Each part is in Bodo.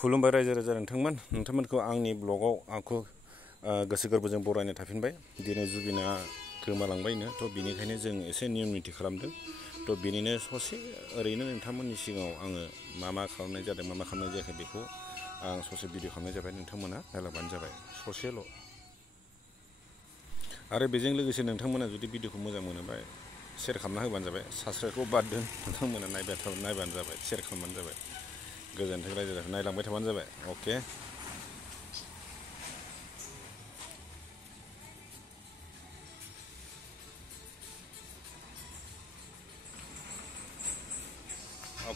खुलुमबाय रायजो राजा नोंथांमोनखौ आंनि ब्लगाव आंखौ गोसो गोरबोजों बरायनो थाफिनबाय। दिनै जुबिना गोमालांबायनो थ' बिनिखायनो जों एसे नियम निथि खालामदों। थ' बिनिनो ससे ओरैनो नोंथांमोननि सिगाङाव आङो मा खालामनाय जादों मा खालामनाय जायाखै बेखौ आं ससे भिडिअ खालामनाय जाबाय। नोंथांमोना नायलांबानो जाबाय ससेल'। आरो बेजों लोगोसे नोंथांमोना जुदि भिडिअखौ मोजां मोनोबा शेयार खालामना होबानो जाबाय। साबस्क्राइबखौ बाद दोन, नोंथांमोना नायबानो जाबाय, शेयार खालामबानो जाबाय। गोजोन्थों रायजो राजा, नायलांबाय थाबानो जाबाय। अके।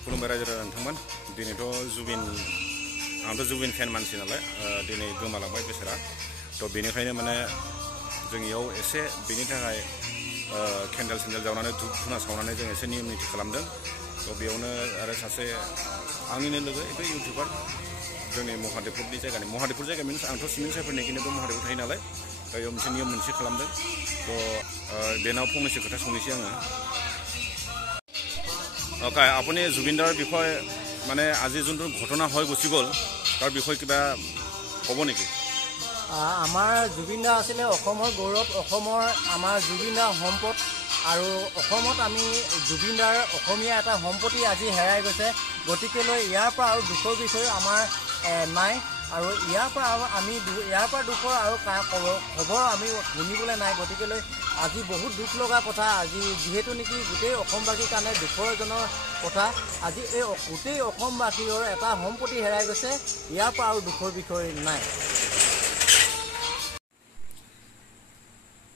खुलुमबाय रायजो राजा नोंथांमोन। दिनैथ' आंथ' जुबिन फेन मानसि नालाय दिनै गोमालांबाय बेसारा। थ' बेनिखायनो माने जोंनियाव एसे बेनि थाखाय केन्डेल सेन्डेल जावनानै धुप धुना सावनानै जों एसे नियम निथि खालामदों। थ' बेयावनो आरो सासे आंनिनो लोगो बे इउटिउबार जोंनि महादेबपुरनि जायगानि महादेबपुर जायगा मिन्स आंथ' सिमेन्ट सायफोरनि खिन्थु महादेबपुर थायो नालाय बेयाव मोनसे नियम मोनसे खालामदों। थ' बेनाव फंनैसो खोथा सोंनोसै आङो। অ'কে, আপুনি জুবিনদাৰ বিষয়ে মানে আজি যোনটো ঘটনা হৈ গুচি গ'ল তাৰ বিষয়ে কিবা ক'ব নেকি? আমাৰ জুবিনদা আছিলে অসমৰ গৌৰৱ, অসমৰ আমাৰ জুবিনদাৰ সম্পদ। আৰু অসমত আমি জুবিনদাৰ অসমীয়া এটা সম্পত্তি আজি হেৰাই গৈছে। গতিকেলৈ ইয়াৰ পৰা আৰু দুখৰ বিষয় আমাৰ নাই। আৰু ইয়াৰ পৰা দুখৰ আৰু খবৰ আমি শুনিবলৈ নাই। গতিকেলৈ আজি বহুত দুখ লগা কথা। আজি যিহেতু নেকি গোটেই অসমবাসীৰ কাৰণে দুখৰজনৰ কথা। আজি এই গোটেই অসমবাসীৰ এটা সম্পত্তি হেৰাই গৈছে। ইয়াৰ পৰা আৰু দুখৰ বিষয় নাই।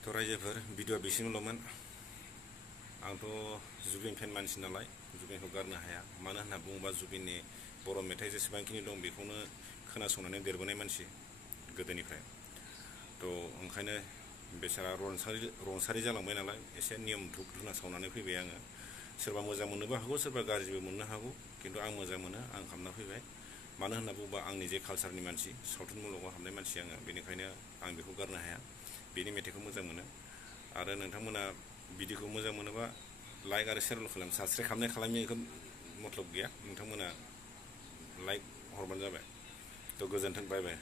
थ' रायजोफोर भिडिअ'आ बेसिमल'मोन। आंथ' जुबिन फेन मानसि नालाय जुबिनखौ गारनो हाया। मानो होनना बुङोबा जुबिननि बर' मेथाइ जेसेबांखिनि दं बेखौनो खोनासंनानै देरबोनाय मानसि गोदोनिफ्राय। थ' ओंखायनो बेसारा रुंसारि जालांबाय नालाय एसे नियम धुप धुना सावनानै फैबाय आङो। सोरबा मोजां मोननोबो हागौ, सोरबा गाज्रिबो मोननो हागौ, खिन्थु आं मोजां मोनो, आं खालामना फैबाय। मानो होनना बुङोबा आंनि जे कालसारनि मानसि, सावथुन मुलुगाव हाबनाय मानसि आङो, बेनिखायनो आं बेखौ गारनो हाया। बेनि मेथाइखौ मोजां मोनो। आरो नोंथांमोना भिडिअखौ मोजां मोनोबा लाइक आरो शेयारल' खालाम, साबस्क्राइब खालामनायखौ मतलब गैया। नोंथांमोना लाइक हरबानो जाबाय। थ' गोजोन्थों, बाय बाय।